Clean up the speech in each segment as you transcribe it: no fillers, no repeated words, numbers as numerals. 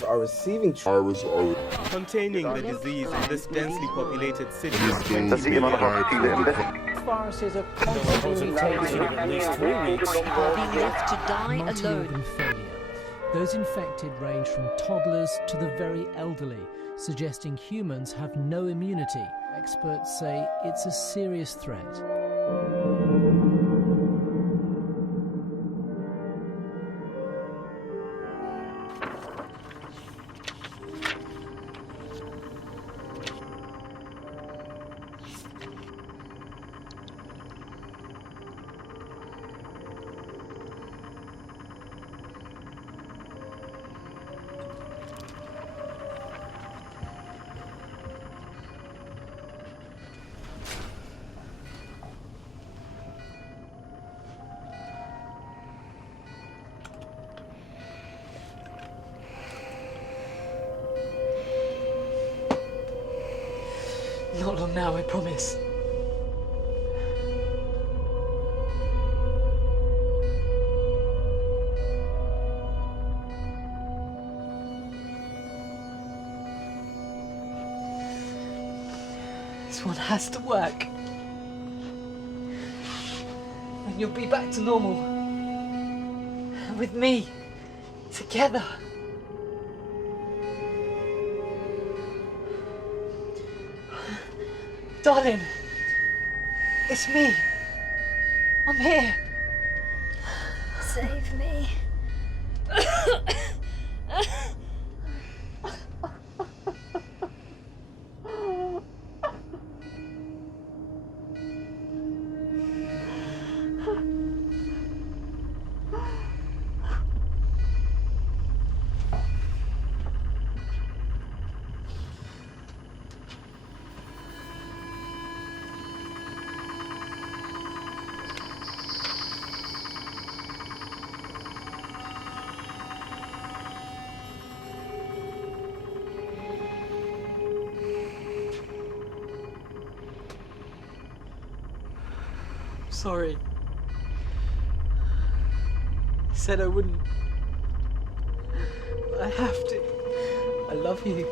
are receiving containing the disease in this densely populated city. Dass sie immer noch viele im Bett. Viruses are constantly at least 3 weeks. Are being left to die alone. multi-organ failure. Those infected range from toddlers to the very elderly, suggesting humans have no immunity. Experts say it's a serious threat. Not long now, I promise. This one has to work. And you'll be back to normal. With me. Together. Darling, it's me. I'm here. Save me. Sorry. I said I wouldn't. But I have to. I love you.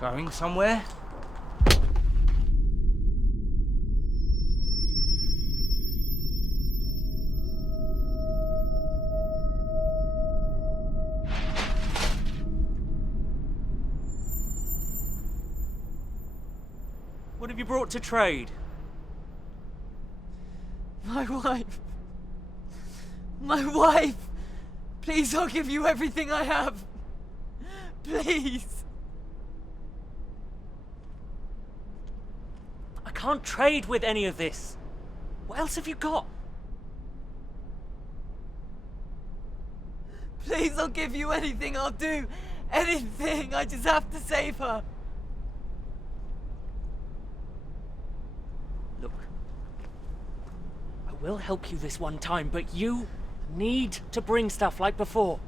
Going somewhere? What have you brought to trade? My wife. My wife. Please, I'll give you everything I have. Please. can't trade with any of this. What else have you got? Please, I'll give you anything. I'll do anything. I just have to save her. Look, I will help you this one time, but you need to bring stuff like before.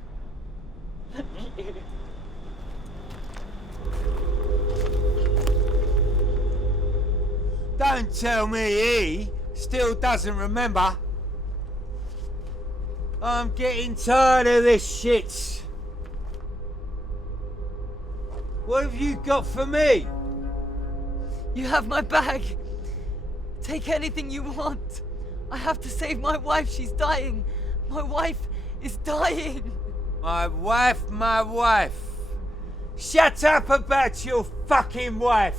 Don't tell me he still doesn't remember. I'm getting tired of this shit. What have you got for me? You have my bag. Take anything you want. I have to save my wife. She's dying. My wife is dying. My wife. Shut up about your fucking wife.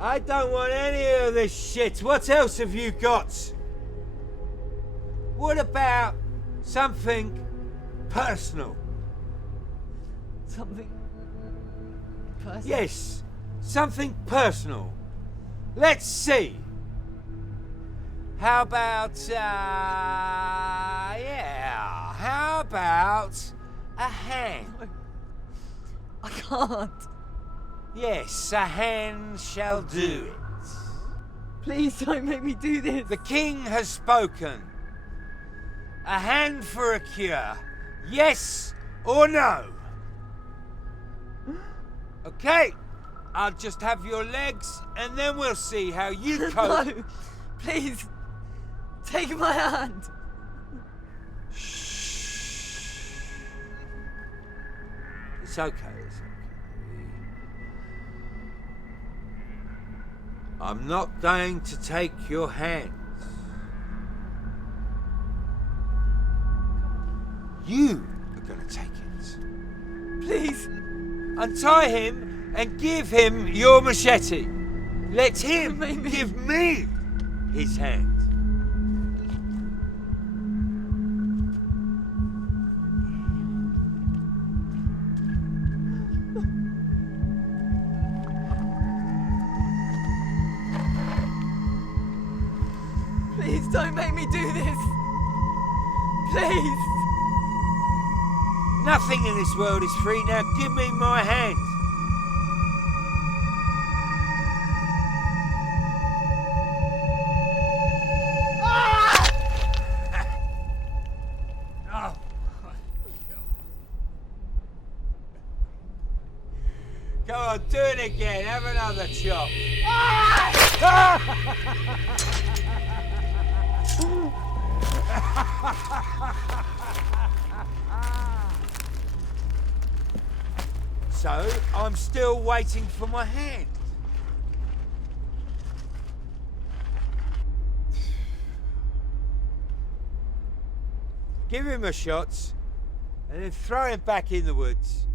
I don't want any of this shit. What else have you got? What about something personal? Something personal? Yes, something personal. Let's see. How about, how about a hand? I can't. Yes, a hand shall do it. Please don't make me do this. The king has spoken. A hand for a cure. Yes or no? Okay, I'll just have your legs and then we'll see how you cope. No, please, take my hand. Shh. It's okay, it's okay. I'm not going to take your hands. You are going to take it. Please. Untie him and give him your machete. Let him Maybe. give me his hand. Please don't make me do this. Please. Nothing in this world is free. Now give me my hand. Oh. Come on, do it again. Have another chop. So, I'm still waiting for my hand. Give him a shot, and then throw him back in the woods.